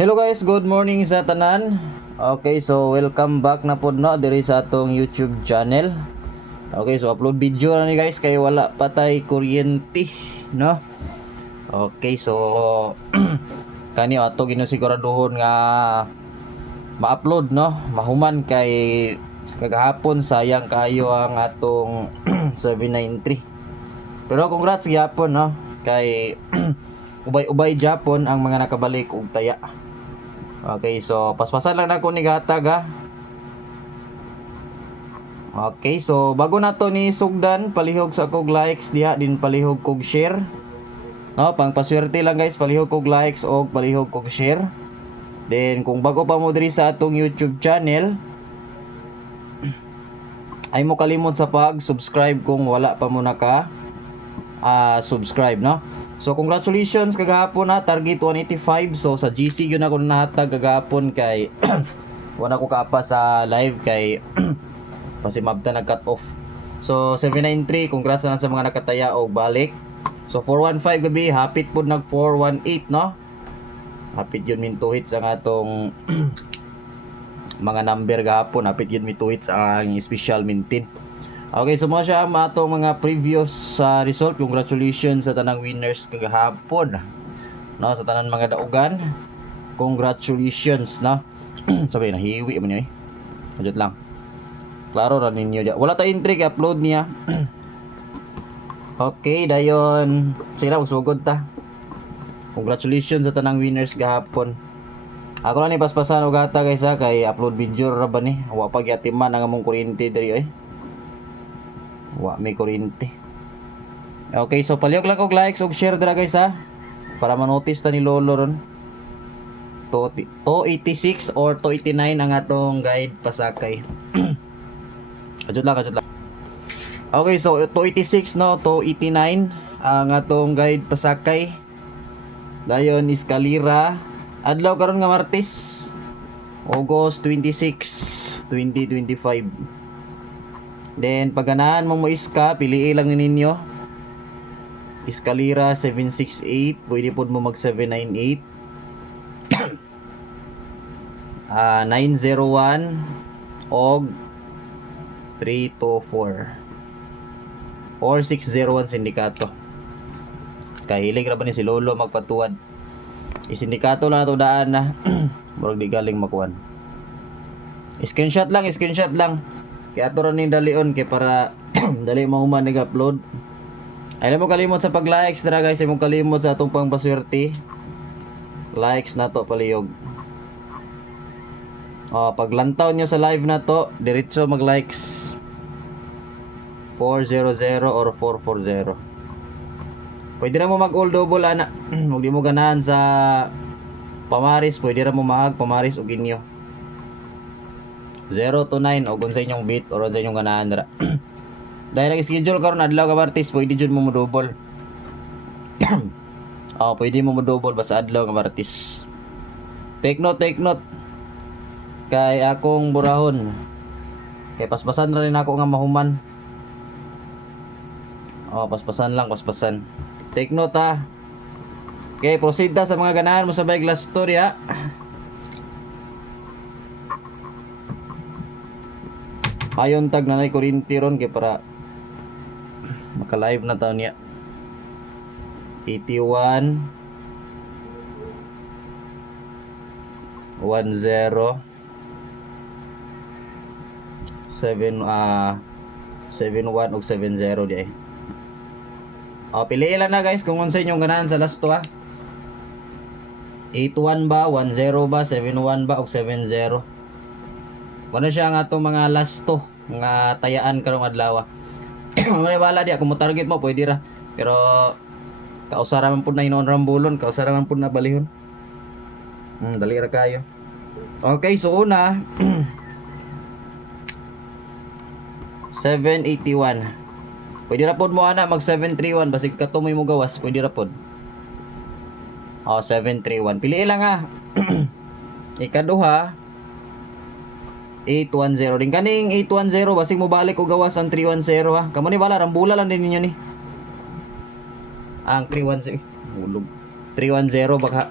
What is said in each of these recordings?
Hello guys, good morning sa tanan. Okay, so welcome back na pod no diri sa atong YouTube channel. Okay, so upload video na ni guys kay wala patay kuryente, no? Okay, so kani ato ginusiguraduhon nga ma-upload no, mahuman kay kagahapon sayang kayo ang atong 793. Pero congrats gyapon no kay ubay-ubay Japon ang mga nakabalik og taya. Okay, so paspasan lang nako ni gatag ha. Okay, so bago na to ni sugdan, palihog sa kog likes diha, din palihog kog share. No, pang paswerte lang guys, palihog kog likes o palihog kog share. Then kung bago pa mo diri sa atong YouTube channel, ay mo kalimot sa pag-subscribe kung wala pa mo naka subscribe, no? So congratulations kagahapon na target 185. So sa GC yun ako nahatag kagahapon kay wala ko kaapa sa live kay pasimabta nag-cut off. So 793, congrats na sa mga nakataya og balik. So 415 gabi, hapit pod nag 418 no. Hapit yun min 2 hits ang atong mga number gahapon, hapit yun min 2 hits ang special mintin. Okay, so mga siya ang atong mga previous result. Congratulations sa tanang winners kagahapon. No, sa tanang mga daugan. Congratulations, no. Sabi na hiwi man niya. Ajut lang. Klaro ra ninyo dia. Wala ta entry kay upload niya. Okay, dayon. Sige na, magsugod ta. Congratulations sa tanang winners gahapon. Ako na ni paspasan og ata guys ha, kay upload video ra ba ni. Wa pa gyatiman ang among kuryente diri oy. Wa may kuryente. Okay, so palihog lang og likes og share dira guys ha, para ma-notice ta ni Lolo ron. 286 or 289 ang atong guide pasakay. Ajud lang. Okay, so 286 no, 289 ang atong guide pasakay. Dayon Escalera adlaw karon nga Martes, August 26, 2025. Then paganahan mo iska, piliin lang ninyo. Escalera 768, pwede pod mo mag 798. 901 og 324 or 601 sindikato. Kahilig ra ba ni si Lolo magpatuwad. Isindikato lang nato daan na. Murag di galing makuan. Screenshot lang. Kaya ato rin yung dalion kay para dali mahuman nag-upload. Ay mo kalimot sa pag-likes na guys. Ay mo kalimot sa atong pangpaswerte. Likes na to paliyog. Paglantaw nyo sa live na to, diretso mag-likes. 400 or 440. Pwede na mo mag-all double ana. Huwag di mo ganahan sa pamaris. Pwede na mo pamaris o ginyo. 0 to 9 o kung sa inyong beat or sa inyong ganahan dira. Dahil nag-schedule karon adlaw ka Martes, pwede jud mo double. Pwede mo double basta adlaw ka Martes. Take note. Kay akong burahon. Kay paspasan na rin ako nga mahuman. Paspasan. Take note ha. Okay, proceed ta sa mga ganahan mo sa bike last story ha. Ayon tag nanay kuryente ron kay para maka-live na taon niya. 81 10 7 71 ug 70 di ay. Piliin lang na guys kung unsa inyong ganahan sa last to ha. 81 ba, 10 ba, 71 ba ug 70. Wala siya nga itong mga last to nga tayaan karong adlaw. May bala di kung mo target mo pwede ra. Pero kausara man pud na hinuon rambulon, kausara man pud na balihon. Dali ra kayo. Okay, so una 781. Pwede ra pod mo ana mag 731 basig katumoy mo gawas, pwede ra pod. 731. Piliin lang ha. Ikaduha 810 din kaning 810 basig mo balik o gawas ang 310 ha. Kamo ni bala rambula lang din ninyo ni. Ang 310 hulog 310 baka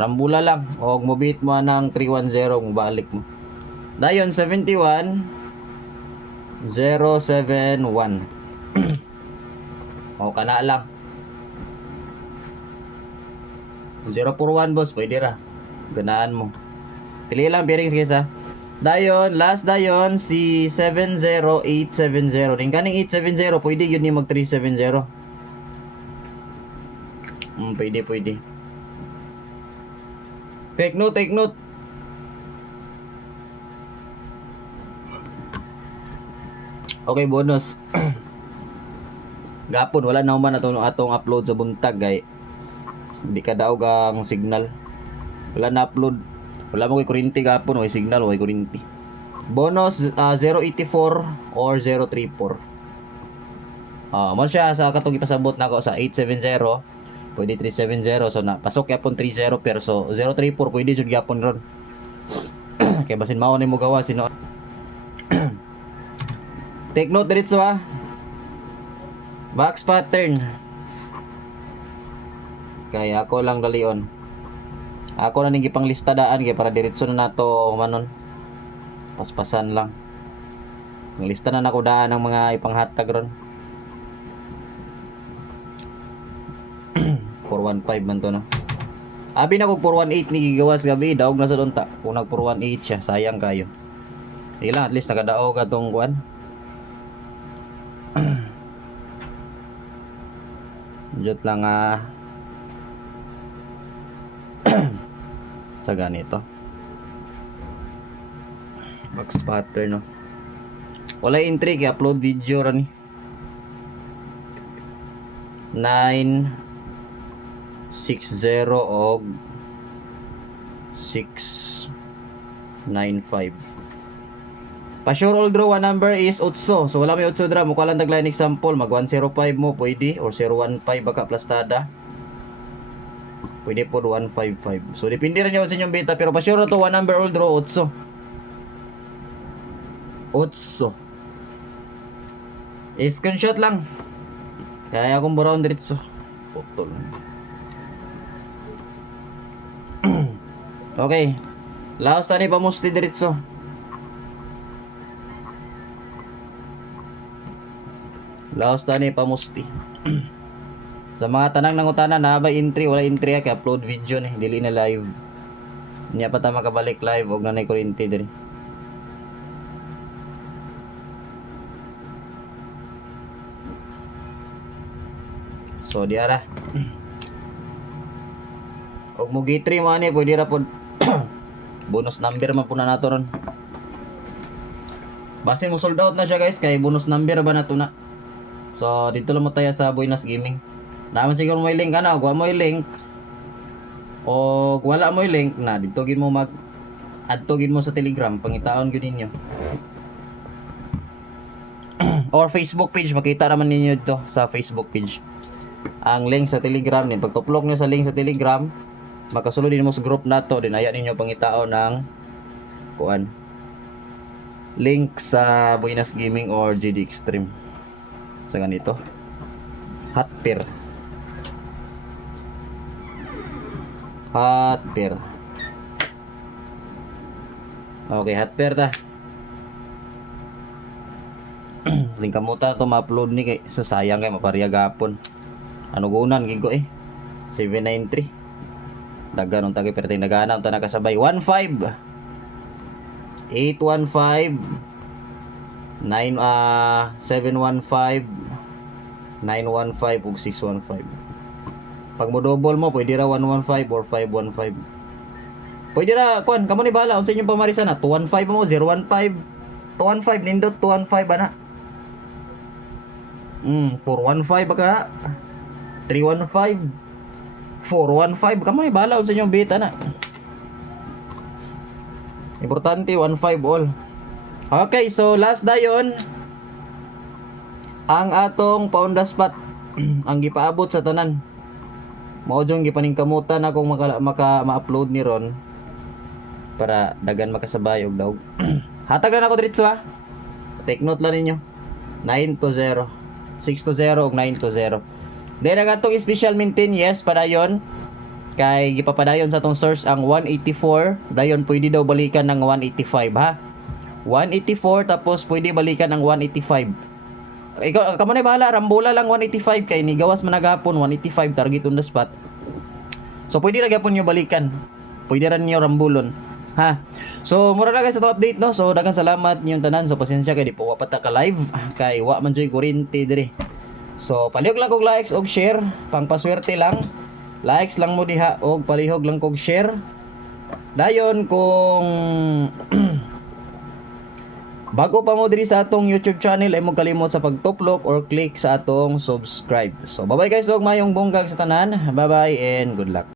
Rambula lang. O mobit mo ng 310, mabalik mo. Dayon 71 071. O kana lang. 041 boss, pwede ra. Ganaan mo. Pili lang bearings guys ha. Dayon, last dayon si 70870. Ning kaning 870 pwede yun ni mag 370. Pwede. Take note. Okay, bonus. Gapon wala na man atong upload sa buntag kay hindi ka daog ang signal. Wala na upload. Wala mo kay kuryente gapon, way signal, way kuryente. Bonus 084 or 034. Mo siya sa katong ipasabot nako sa 870, pwede 370, so na pasok yapon 30 pero so 034 pwede jud gyapon ron. Kay basin mao ni mo gawa sino. Take note diretso ha. Box pattern. Kaya ako lang dalion. Ako na ning gipanglista daan kay para diretso na nato manon. Paspasan lang. Nglista na nako daan ang mga ipanghatag ron. 415 man to no. Abi na kog 418 ni gigawas gabi, daog na sa donta. Kung nag 418 siya, sayang kayo. Ilang at least nakadaog atong kuan. Jot lang sa ganito. Box pattern no. Wala entry kay upload video ra ni. 960 og 695. Pa sure all draw one number is 8. So wala may 8 dra mo lang taglain example mag 105 mo pwede or 015 baka plastada. Pwede po 155. So depende rin yun sa inyong beta pero pa sure to one number all draw 8. 8. Screenshot lang. Kaya akong brown diretso. Putol. Okay. Laos tani pamusti diretso. Laos tani pamusti. Sa mga tanang nangutana na ba entry wala entry kay upload video ni dili na live. Niya pa ta makabalik live og nanay kuryente diri. So di ara. Og mo G3 man ni pwede ra pod. Bonus number man po na nato ron. Basin mo sold out na siya guys kay bonus number ba nato na. So dito lang mo tayo sa Buenas Gaming. Naman siguro mo link ana, og mo link. O wala mo link na dito gid mo mag add to gid mo sa Telegram pangitaon gyud ninyo. Or Facebook page makita naman ninyo dito sa Facebook page. Ang link sa Telegram ni pagtuplok niyo sa link sa Telegram makasulod din mo sa group nato din aya ninyo pangitao ng kuan link sa Buenas Gaming or GD Extreme sa ganito hot pair okay hot pair ta. Link kamuta to ma-upload ni kay so sayang kay maparya gapon. Ano gunan gid ko 793 dagan ang tagay pertay nagana unta nakasabay 15 815 9 715 915 ug 615. Pag mo double mo pwede ra 115 or 515. Pwede ra kuan kamo ni bala unsa inyong pamarisa na 215 mo 015 215 nindot 215 ana. 415 baka 315 415 kamo ni bala unsa inyong beta na. Importante 15 all. Okay, so last dayon ang atong pound spot ang gipaabot sa tanan. Mao jung gipaningkamutan akong ma-upload ni ron para dagan makasabay og daog. Hatag na nako diretso ha. Take note lang ninyo. 920 620 og 920. Then ang atong special maintain yes padayon Kay gipapadayon sa atong source ang 184, dayon pwede daw balikan ng 185 ha. 184 tapos pwede balikan ng 185. Ikaw kamo na bahala, rambola lang 185 kay ni gawas man nagapon 185 target on the spot. So pwede ra gyapon nyo balikan. Pwede ran nyo rambulon. Ha. So mura na guys ito update no. So daghang salamat niyong tanan. So pasensya kay di po wa pa ta ka live kay wa man joy kuryente dire. So palihog lang kog likes og share, pang paswerte lang. Likes lang mo diha og palihog lang kog share. Dayon kung bago pa mo diri sa atong YouTube channel ay mo kalimot sa pagtuplok or click sa atong subscribe. So bye bye guys og mayong bunggag sa tanan. Bye bye and good luck.